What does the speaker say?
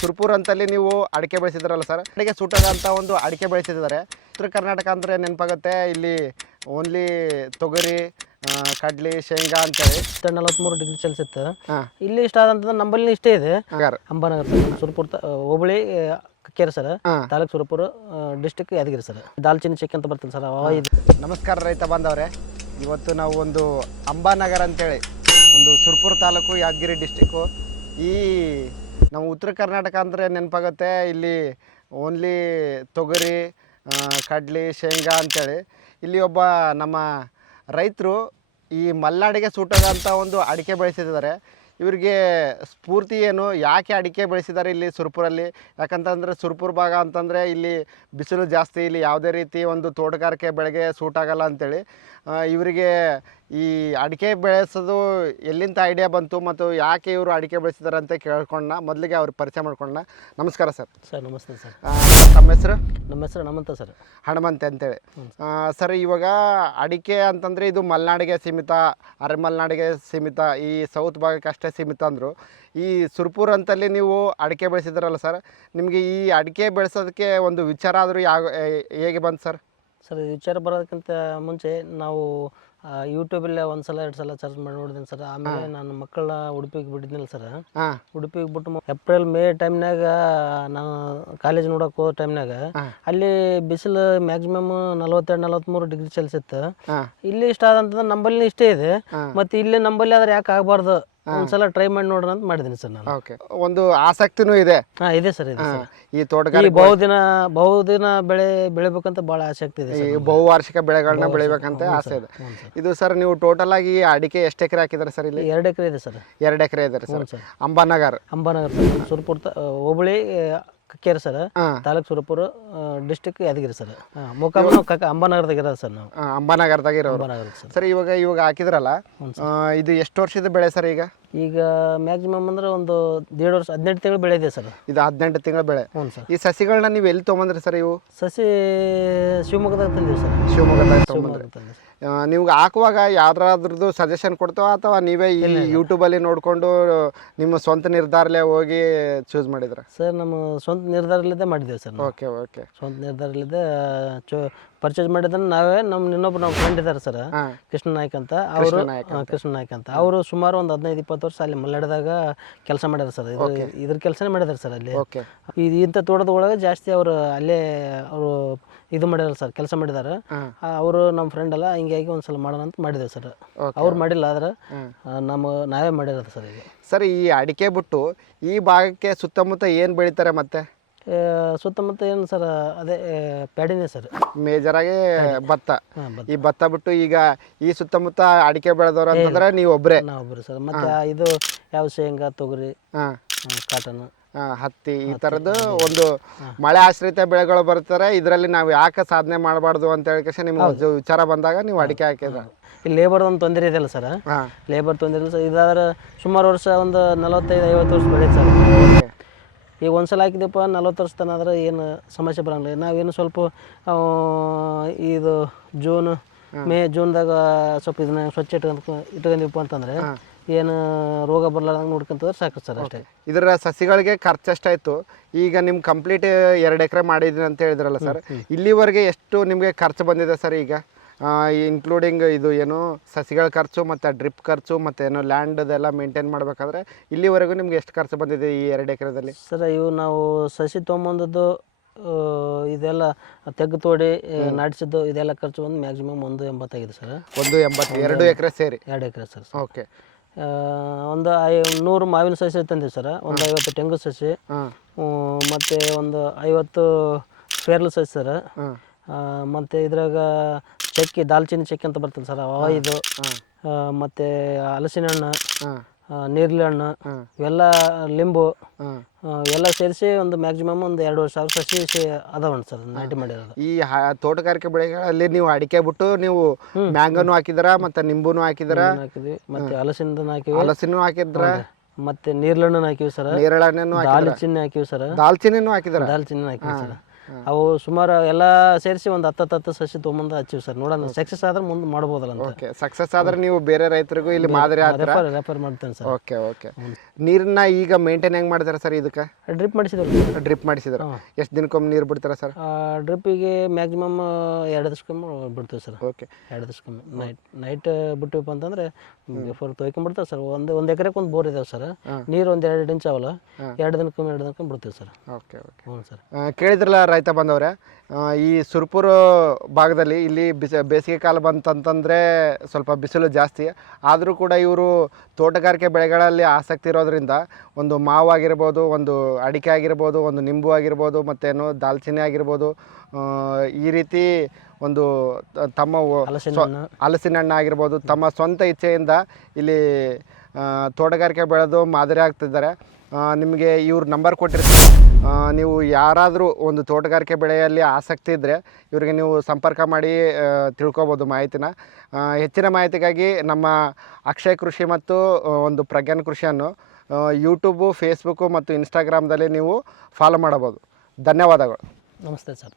ಸುರ್ಪುರ್ ಅಂತಲ್ಲಿ ನೀವು ಅಡಿಕೆ ಬೆಳೆಸಿದ್ರಲ್ಲ ಸರ್, ಅಡಿಕೆ ಸೂಟಾದಂಥ ಒಂದು ಅಡಿಕೆ ಬೆಳೆಸಿದ್ದಾರೆ. ಉತ್ತರ ಕರ್ನಾಟಕ ಅಂದರೆ ನೆನಪಾಗುತ್ತೆ, ಇಲ್ಲಿ ಓನ್ಲಿ ತೊಗರಿ, ಕಡ್ಲಿ, ಶೇಂಗಾ ಅಂತೇಳಿ 43 ಡಿಗ್ರಿ ಸೆಲ್ಸಿಯಸ್ ಇತ್ತು. ಇಲ್ಲಿ ಇಷ್ಟ ಆದಂತಂದ್ರೆ ನಂಬಲ್ಲಿ ಇಷ್ಟೇ ಇದೆ. ಅಂಬಾನಗರ ಸುರ್ಪುರ್ ಹೋಬಳಿ Kakkeri sir, taluk Surapura, district Yadgir sir. ದಾಲ್ಚಿನ್ನಿ ಚೆಕ್ ಅಂತ ಬರ್ತದೆ ಸರ್. ನಮಸ್ಕಾರ ರೈತ ಬಾಂಧವರೇ, ಇವತ್ತು ನಾವು ಒಂದು ಅಂಬಾನಗರ ಅಂತೇಳಿ ಒಂದು ಸುರಪುರ ತಾಲೂಕು, ಯಾದಗಿರಿ ಡಿಸ್ಟಿಕ್ಕು. ಈ ನಾವು ಉತ್ತರ ಕರ್ನಾಟಕ ಅಂದರೆ ನೆನಪಾಗುತ್ತೆ, ಇಲ್ಲಿ ಓನ್ಲಿ ತೊಗರಿ, ಕಡ್ಲಿ, ಶೇಂಗಾ ಅಂತೇಳಿ. ಇಲ್ಲಿ ಒಬ್ಬ ನಮ್ಮ ರೈತರು ಈ ಮಲೆನಾಡಿಗೆ ಸೂಟಾದಂಥ ಒಂದು ಅಡಿಕೆ ಬೆಳೆಸಿದ್ದಾರೆ. ಇವರಿಗೆ ಸ್ಫೂರ್ತಿ ಏನು, ಯಾಕೆ ಅಡಿಕೆ ಬೆಳೆಸಿದ್ದಾರೆ ಇಲ್ಲಿ ಸುರಪುರಲ್ಲಿ? ಯಾಕಂತಂದರೆ ಸುರಪುರ ಭಾಗ ಅಂತಂದರೆ ಇಲ್ಲಿ ಬಿಸಿಲು ಜಾಸ್ತಿ, ಇಲ್ಲಿ ಯಾವುದೇ ರೀತಿ ಒಂದು ತೋಟಗಾರಿಕೆ ಬೆಳೆಗೆ ಸೂಟ್ ಆಗಲ್ಲ ಅಂಥೇಳಿ ಇವರಿಗೆ ಈ ಅಡಿಕೆ ಬೆಳೆಸೋದು ಎಲ್ಲಿಂದ ಐಡಿಯಾ ಬಂತು ಮತ್ತು ಯಾಕೆ ಇವರು ಅಡಿಕೆ ಬೆಳೆಸಿದ್ದಾರೆ ಅಂತ ಕೇಳ್ಕೊಂಡ ಮೊದಲಿಗೆ ಅವ್ರಿಗೆ ಪರಿಚಯ ಮಾಡ್ಕೊಂಡ. ನಮಸ್ಕಾರ ಸರ್. ಸರ್ ನಮಸ್ತೆ ಸರ್. ನಮ್ಮ ಹೆಸರು? ನಮ್ಮ ಹೆಸರು ಹನುಮಂತ ಸರ್. ಹನುಮಂತೆ ಅಂತೇಳಿ. ಸರ್, ಇವಾಗ ಅಡಿಕೆ ಅಂತಂದರೆ ಇದು ಮಲೆನಾಡಿಗೆ ಸೀಮಿತ, ಅರೆ ಮಲೆನಾಡಿಗೆ ಸೀಮಿತ, ಈ ಸೌತ್ ಭಾಗಕ್ಕೆ ಅಷ್ಟೇ ಸೀಮಿತ ಅಂದರು. ಈ ಸುರಪುರ ಅಂತಲ್ಲಿ ನೀವು ಅಡಿಕೆ ಬೆಳೆಸಿದ್ರಲ್ಲ ಸರ್, ನಿಮಗೆ ಈ ಅಡಿಕೆ ಬೆಳೆಸೋದಕ್ಕೆ ಒಂದು ವಿಚಾರ ಆದರೂ ಹೇಗೆ ಬಂತು ಸರ್? ಸರ್, ವಿಚಾರ ಬರೋದಕ್ಕಿಂತ ಮುಂಚೆ ನಾವು ಯೂಟ್ಯೂಬಲ್ಲಿ ಒಂದು ಸಲ 2 ಸಲ ಸರ್ಚ್ ಮಾಡಿ ನೋಡಿದ್ದೀನಿ ಸರ್. ಆಮೇಲೆ ನಾನು ಮಕ್ಕಳ ಉಡುಪಿಗೆ ಬಿಟ್ಟಿದ್ನಿಲ್ಲ ಸರ್. ಉಡುಪಿಗೆ ಬಿಟ್ಟು ಏಪ್ರಿಲ್ ಮೇ ಟೈಮ್ನಾಗ ನಾನು ಕಾಲೇಜ್ ನೋಡೋಕೆ ಹೋದ ಟೈಮ್ನಾಗ ಅಲ್ಲಿ ಬಿಸಿಲು ಮ್ಯಾಕ್ಸಿಮಮ್ 42-43 ಡಿಗ್ರಿ ಸೆಲ್ಸಿಯಸ್ ಇತ್ತು. ಇಲ್ಲಿ ಇಷ್ಟ ಆದಂತಂದ್ರೆ ನಂಬಲ್ಲಿ ಇಷ್ಟೇ ಇದೆ. ಮತ್ತು ಇಲ್ಲಿ ನಂಬಲ್ಲಿ ಆದ್ರೆ ಯಾಕೆ ಆಗಬಾರ್ದು, ಒಂದ್ಸಲ ಟ್ರೈ ಮಾಡಿ ನೋಡೋಣ ಅಂತ ಮಾಡಿದ್ದೀನಿ ಸರ್ ನಾನು. ಒಂದು ಆಸಕ್ತಿನೂ ಇದೆ. ಇದೆ ಸರ್, ಇದೆ ಸರ್. ಈ ತೋಟಗಾರಿಕೆ ಬಹುದಿನ ಬೆಳಿಬೇಕಂತ ಬಹಳ ಆಸಕ್ತಿ ಇದೆ. ಬಹುವಾರ್ಷಿಕ ಬೆಳೆಗಳನ್ನ ಬೆಳಿಬೇಕಂತ ಆಸೆ ಇದೆ. ಇದು ಸರ್, ನೀವು ಟೋಟಲ್ ಆಗಿ ಅಡಿಕೆ ಎಷ್ಟು ಎಕರೆ ಹಾಕಿದ್ದಾರೆ ಸರ್? ಇಲ್ಲಿ 2 ಎಕರೆ ಇದೆ ಸರ್. 2 ಎಕರೆ ಇದೆ ಸರ್. ಅಂಬಾನಗರ ಸುರಪುರ ಹೋಬಳಿ Kakkeri sir, taluk Surapura, district Yadgir sir. ಅಂಬಾನಗರದಾಗ ಇರೋದು ಸರ್ ನಾವು. ಅಂಬಾನಗರದಾಗ ಇರೋದು ಸರ್. ಇವಾಗ ಹಾಕಿದ್ರಲ್ಲ, ಇದು ಎಷ್ಟು ವರ್ಷದ ಬೆಳೆ ಸರ್? ಈಗ ಮ್ಯಾಕ್ಸಿಮಮ್ ಅಂದ್ರೆ ಒಂದು 1.5 ವರ್ಷ, 18 ತಿಂಗಳು ಬೆಳೆ ಇದೆ ಸರ್. ಇದು 18 ತಿಂಗಳ ಬೆಳೆ. ಹ್ಞೂ ಸರ್. ಈ ಸಸಿಗಳನ್ನ ನೀವು ಎಲ್ಲಿ ತೊಗೊಂಬಂದ್ರಿ ಸರ್? ಇವು ಸಸಿ ಶಿವಮೊಗ್ಗದಾಗ ತಂದಿವಿ ಸರ್. ಶಿವಮೊಗ್ಗದಾಗ ತೊಗೊಂಬಂದ್ರಿ. ನೀವು ಹಾಕುವಾಗ ಯಾವ್ದಾದ್ರದ್ದು ಸಜೆಷನ್ ಕೊಡ್ತಾವ ಅಥವಾ ನೀವೇ ಈ ಯೂಟ್ಯೂಬಲ್ಲಿ ನೋಡಿಕೊಂಡು ನಿಮ್ಮ ಸ್ವಂತ ನಿರ್ಧಾರಲ್ಲೇ ಹೋಗಿ ಚೂಸ್ ಮಾಡಿದ್ರ ಸರ್? ನಮ್ಮ ಸ್ವಂತ ನಿರ್ಧಾರಲಿದ್ದೇ ಮಾಡಿದ್ದೇವೆ ಸರ್. ಓಕೆ. ಸ್ವಂತ ನಿರ್ಧಾರಲಿದ್ದೆ ಪರ್ಚೇಸ್ ಮಾಡಿದ್ರೆ ನಾವೇ. ನಮ್ಮ ಫ್ರೆಂಡ್ ಇದ್ದಾರೆ ಸರ್, ಕೃಷ್ಣ ನಾಯ್ಕ ಅಂತ. ಅವರು ಸುಮಾರು ಒಂದು 15-20 ವರ್ಷ ಅಲ್ಲಿ ಮಲೆನಾಡಿದಾಗ ಕೆಲಸ ಮಾಡ್ಯಾರ ಸರ್. ಇದ್ರ ಕೆಲಸನೇ ಮಾಡಿದಾರೆ ಸರ್ ಅಲ್ಲಿ. ಇಂಥ ತೋಟದ ಒಳಗೆ ಜಾಸ್ತಿ ಅವರು ಅಲ್ಲೇ ಅವರು ಇದು ಮಾಡ್ಯಾರ ಸರ್, ಕೆಲಸ ಮಾಡಿದ್ದಾರೆ. ಅವರು ನಮ್ಮ ಫ್ರೆಂಡ್ ಅಲ್ಲ, ಹಿಂಗಾಗಿ ಒಂದ್ಸಲ ಮಾಡೋಣ ಅಂತ ಮಾಡಿದ್ದೇವೆ ಸರ್. ಅವ್ರು ಮಾಡಿಲ್ಲ, ಆದ್ರೆ ನಾವೇ ಮಾಡಿರೋದು ಸರ್. ಈಗ ಸರ್, ಈ ಅಡಿಕೆ ಬಿಟ್ಟು ಈ ಭಾಗಕ್ಕೆ ಸುತ್ತಮುತ್ತ ಏನು ಬೆಳಿತಾರೆ ಮತ್ತೆ? ಸುತ್ತಮುತ್ತ ಏನು ಸರ್, ಅದೇ ಪ್ಯಾಡಿನೇ ಸರ್. ಮೇಜರ್ ಆಗಿ ಭತ್ತ. ಈ ಭತ್ತ ಬಿಟ್ಟು ಈಗ ಈ ಸುತ್ತಮುತ್ತ ಅಡಿಕೆ ಬೆಳೆದವ್ರು ಅಂತಂದ್ರೆ ನೀವು ಒಬ್ಬರೇ? ನಾವೊಬ್ಬರು ಸರ್. ಮತ್ತೆ ಇದು ಯಾವ ಶೇಂಗಾ, ತೊಗರಿ, ಕಾಟನ್, ಹತ್ತಿ, ಈ ಥರದ್ದು ಒಂದು ಮಳೆ ಆಶ್ರಿತ ಬೆಳೆಗಳು ಬರ್ತಾರೆ. ಇದರಲ್ಲಿ ನಾವು ಯಾಕೆ ಸಾಧನೆ ಮಾಡಬಾರ್ದು ಅಂತ ಹೇಳಿ ನಿಮ್ಗೆ ವಿಚಾರ ಬಂದಾಗ ನೀವು ಅಡಿಕೆ ಹಾಕಿದ್ರೆ? ಈ ಲೇಬರ್ ಒಂದು ತೊಂದರೆ ಇದೆಯಲ್ಲ ಸರ್, ಲೇಬರ್ ತೊಂದರೆ ಇಲ್ಲ ಸರ್. ಇದಾದ್ರೆ ಸುಮಾರು ವರ್ಷ ಒಂದು 45-50 ವರ್ಷ ಬೆಳೆಯುತ್ತೆ ಸರ್. ಈಗ ಒಂದ್ಸಲ ಹಾಕಿದಪ್ಪ 40 ವರ್ಷ ತನ ಆದ್ರೆ ಏನು ಸಮಸ್ಯೆ ಬರೋಂಗಿಲ್ಲ. ನಾವೇನು ಸ್ವಲ್ಪ ಇದು ಜೂನ್ದಾಗ ಸ್ವಲ್ಪ ಇದನ್ನ ಸ್ವಚ್ಛ ಇಟ್ಕೊಂಡಿಪ್ಪ ಅಂತಂದ್ರೆ ಏನು ರೋಗ ಬರ್ಲಾರ್ದಂಗೆ ನೋಡ್ಕೊಂತಂದ್ರೆ ಸಾಕು ಸರ್, ಅಷ್ಟೇ. ಇದರ ಸಸಿಗಳಿಗೆ ಖರ್ಚು ಎಷ್ಟಾಯ್ತು? ಈಗ ನಿಮ್ ಕಂಪ್ಲೀಟ್ 2 ಎಕರೆ ಮಾಡಿದ್ರಿ ಅಂತ ಹೇಳಿದ್ರಲ್ಲ ಸರ್, ಇಲ್ಲಿವರೆಗೆ ಎಷ್ಟು ನಿಮಗೆ ಖರ್ಚು ಬಂದಿದೆ ಸರ್? ಈಗ ಇನ್ಕ್ಲೂಡಿಂಗ್ ಇದು ಏನು ಸಸಿಗಳ ಖರ್ಚು ಮತ್ತು ಡ್ರಿಪ್ ಖರ್ಚು ಮತ್ತು ಏನೋ ಲ್ಯಾಂಡ್ದೆಲ್ಲ ಮೇಂಟೈನ್ ಮಾಡಬೇಕಾದ್ರೆ ಇಲ್ಲಿವರೆಗೂ ನಿಮ್ಗೆ ಎಷ್ಟು ಖರ್ಚು ಬಂದಿದೆ ಈ 2 ಎಕರೆದಲ್ಲಿ? ಸರ್, ಇವು ನಾವು ಸಸಿ ತೊಗೊಂಬಂದದ್ದು ಇದೆಲ್ಲ ತೆಗ್ಗು ತೋಡಿ ನಾಟಿಸಿದ್ದು ಇದೆಲ್ಲ ಖರ್ಚು ಒಂದು ಮ್ಯಾಕ್ಸಿಮಮ್ 180 ಆಗಿದೆ ಸರ್. 180? 2 ಎಕರೆ ಸೇರಿ? 2 ಎಕರೆ ಸರ್. ಓಕೆ. ಒಂದು 100 ಮಾವಿನ ಸಸಿ ತಂದಿವಿ ಸರ್, ಒಂದು 50 ತೆಂಗು ಸಸಿ, ಮತ್ತು ಒಂದು 50 ಪೇರ್ಲು ಸಸಿ ಸರ್. ಮತ್ತು ಇದ್ರಾಗ ದಾಲ್ಚಿನ್ನಿ ಚೆಕ್ ಅಂತ ಬರ್ತದೆ ಸರ್, ಇದು ಮತ್ತು ಹಲಸಿನ ಹಣ್ಣು, ನೀರ್ಲಿ ಹಣ್ಣು, ಇವೆಲ್ಲ ಲಿಂಬು ಎಲ್ಲ ಸೇರಿಸಿ ಒಂದು ಮ್ಯಾಕ್ಸಿಮಮ್ ಒಂದು 2,500 ಸಸಿ ಅದಾವಣ್ಣ ಸರ್, ನಾಟಿ ಮಾಡಿರೋದು. ಈ ತೋಟಗಾರಿಕೆ ಬೆಳೆಗಳಲ್ಲಿ ನೀವು ಅಡಿಕೆ ಬಿಟ್ಟು ನೀವು ಮ್ಯಾಂಗೋನು ಹಾಕಿದಾರ ಮತ್ತು ನಿಂಬುನು ಹಾಕಿದಾರ? ಹಾಕಿದ್ವಿ. ಮತ್ತು ಹಲಸಿನ ಹಾಕಿದ್ರ, ಮತ್ತೆ ನೀರ್ಲಣ್ಣು ಹಾಕಿವಿ ಸರ್. ನೇರಳೆಹಣ್ಣು, ದಾಲ್ಚಿನ್ನಿ ಹಾಕಿವಿ ಸರ್. ದಾಲ್ಚಿನ್ನಿನೂ ಹಾಕಿದಾರ? ದಾಲ್ಚಿನ್ನಿ ಹಾಕಿವಿ ಸರ್. ಅವು ಸುಮಾರು ಎಲ್ಲ ಸೇರಿಸಿ ಒಂದು 10 ಸಸಿ ತೊಗೊಂಬಂದು ಹಚ್ಚಿವಿ ಸರ್. ನೋಡೋಣ ಸಕ್ಸಸ್ ಆದ್ರೆ ಮುಂದೆ ಮಾಡ್ಬೋದಲ್ಲ ಅಂತ. ಓಕೆ, ಸಕ್ಸಸ್ ಆದ್ರೆ ನೀವು ಬೇರೆ ರೈತರಿಗೂ ಇಲ್ಲಿ ಮಾದರಿ ಆಗ್ತೀರಾ? ರೆಫರ್ ಮಾಡ್ತೇನೆ ಸರ್. Okay okay. ನೀರನ್ನ ಈಗ ಮೇಂಟೈನ್ ಹೆಂಗ್ ಮಾಡ್ತಾರೆ ಸರ್ ಇದಕ್ಕೆ? ಡ್ರಿಪ್ ಮಾಡಿಸಿದ್ರು. ಡ್ರಿಪ್ ಮಾಡಿಸಿದ್ರೆ ಎಷ್ಟು ದಿನಕ್ಕೊಮ್ಮೆ ನೀರು ಬಿಡ್ತಾರ ಸರ್? ಡ್ರಿಪ್ಪಿಗೆ ಮ್ಯಾಕ್ಸಿಮಮ್ 2 ದಿವಸಕ್ಕೊಮ್ಮೆ ಬಿಡ್ತೀವಿ ಸರ್. ಓಕೆ, 2 ದಿವಸಕ್ಕೊಮ್ಮೆ ನೈಟ್ ಬಿಟ್ಟಿವಪ್ಪ ಅಂತಂದ್ರೆ ಬಿಫೋರ್ ತೊಯ್ಕೊಂಡ್ಬಿಡ್ತಾರೆ ಸರ್. ಒಂದು ಎಕರೆಗೆ ಒಂದು ಬೋರ್ ಇದಾವೆ ಸರ್. ನೀರು ಒಂದು 2 ಇಂಚ್ ಅವಲ್ಲ, 2 ದಿನಕ್ಕೊಮ್ಮೆ ಬಿಡ್ತೀವಿ ಸರ್. Okay okay. ಹ್ಞೂ ಸರ್. ಕೇಳಿದ್ರಲ್ಲ ರೈತ ಬಂದವ್ರೆ, ಈ ಸುರ್ಪುರ ಭಾಗದಲ್ಲಿ ಇಲ್ಲಿ ಬೇಸಿಗೆ ಕಾಲ ಬಂತಂತಂದರೆ ಸ್ವಲ್ಪ ಬಿಸಿಲು ಜಾಸ್ತಿ. ಆದರೂ ಕೂಡ ಇವರು ತೋಟಗಾರಿಕೆ ಬೆಳೆಗಳಲ್ಲಿ ಆಸಕ್ತಿ ಇರೋದ್ರಿಂದ ಒಂದು ಮಾವು ಆಗಿರ್ಬೋದು, ಒಂದು ಅಡಿಕೆ ಆಗಿರ್ಬೋದು, ಒಂದು ನಿಂಬು ಆಗಿರ್ಬೋದು, ಮತ್ತೇನು ದಾಲ್ಚಿನ್ನಿ ಆಗಿರ್ಬೋದು, ಈ ರೀತಿ ಒಂದು ತಮ್ಮ ಹಲಸಿನ ಹಣ್ಣು ಆಗಿರ್ಬೋದು, ತಮ್ಮ ಸ್ವಂತ ಇಚ್ಛೆಯಿಂದ ಇಲ್ಲಿ ತೋಟಗಾರಿಕೆ ಬೆಳೆದು ಮಾದರಿ ಆಗ್ತಿದ್ದಾರೆ. ನಿಮಗೆ ಇವ್ರ ನಂಬರ್ ಕೊಟ್ಟಿರ್ತಾರೆ. ನೀವು ಯಾರಾದರೂ ಒಂದು ತೋಟಗಾರಿಕೆ ಬೆಳೆಯಲ್ಲಿ ಆಸಕ್ತಿ ಇದ್ದರೆ ಇವರಿಗೆ ನೀವು ಸಂಪರ್ಕ ಮಾಡಿ ತಿಳ್ಕೊಬೋದು ಮಾಹಿತಿನ. ಹೆಚ್ಚಿನ ಮಾಹಿತಿಗಾಗಿ ನಮ್ಮ ಅಕ್ಷಯ್ ಕೃಷಿ ಮತ್ತು ಒಂದು ಪ್ರಜ್ಞಾನ್ ಕೃಷಿಯನ್ನು ಯೂಟ್ಯೂಬು, ಫೇಸ್ಬುಕ್ಕು ಮತ್ತು ಇನ್ಸ್ಟಾಗ್ರಾಮ್ದಲ್ಲಿ ನೀವು ಫಾಲೋ ಮಾಡಬೋದು. ಧನ್ಯವಾದಗಳು. ನಮಸ್ತೆ ಸರ್.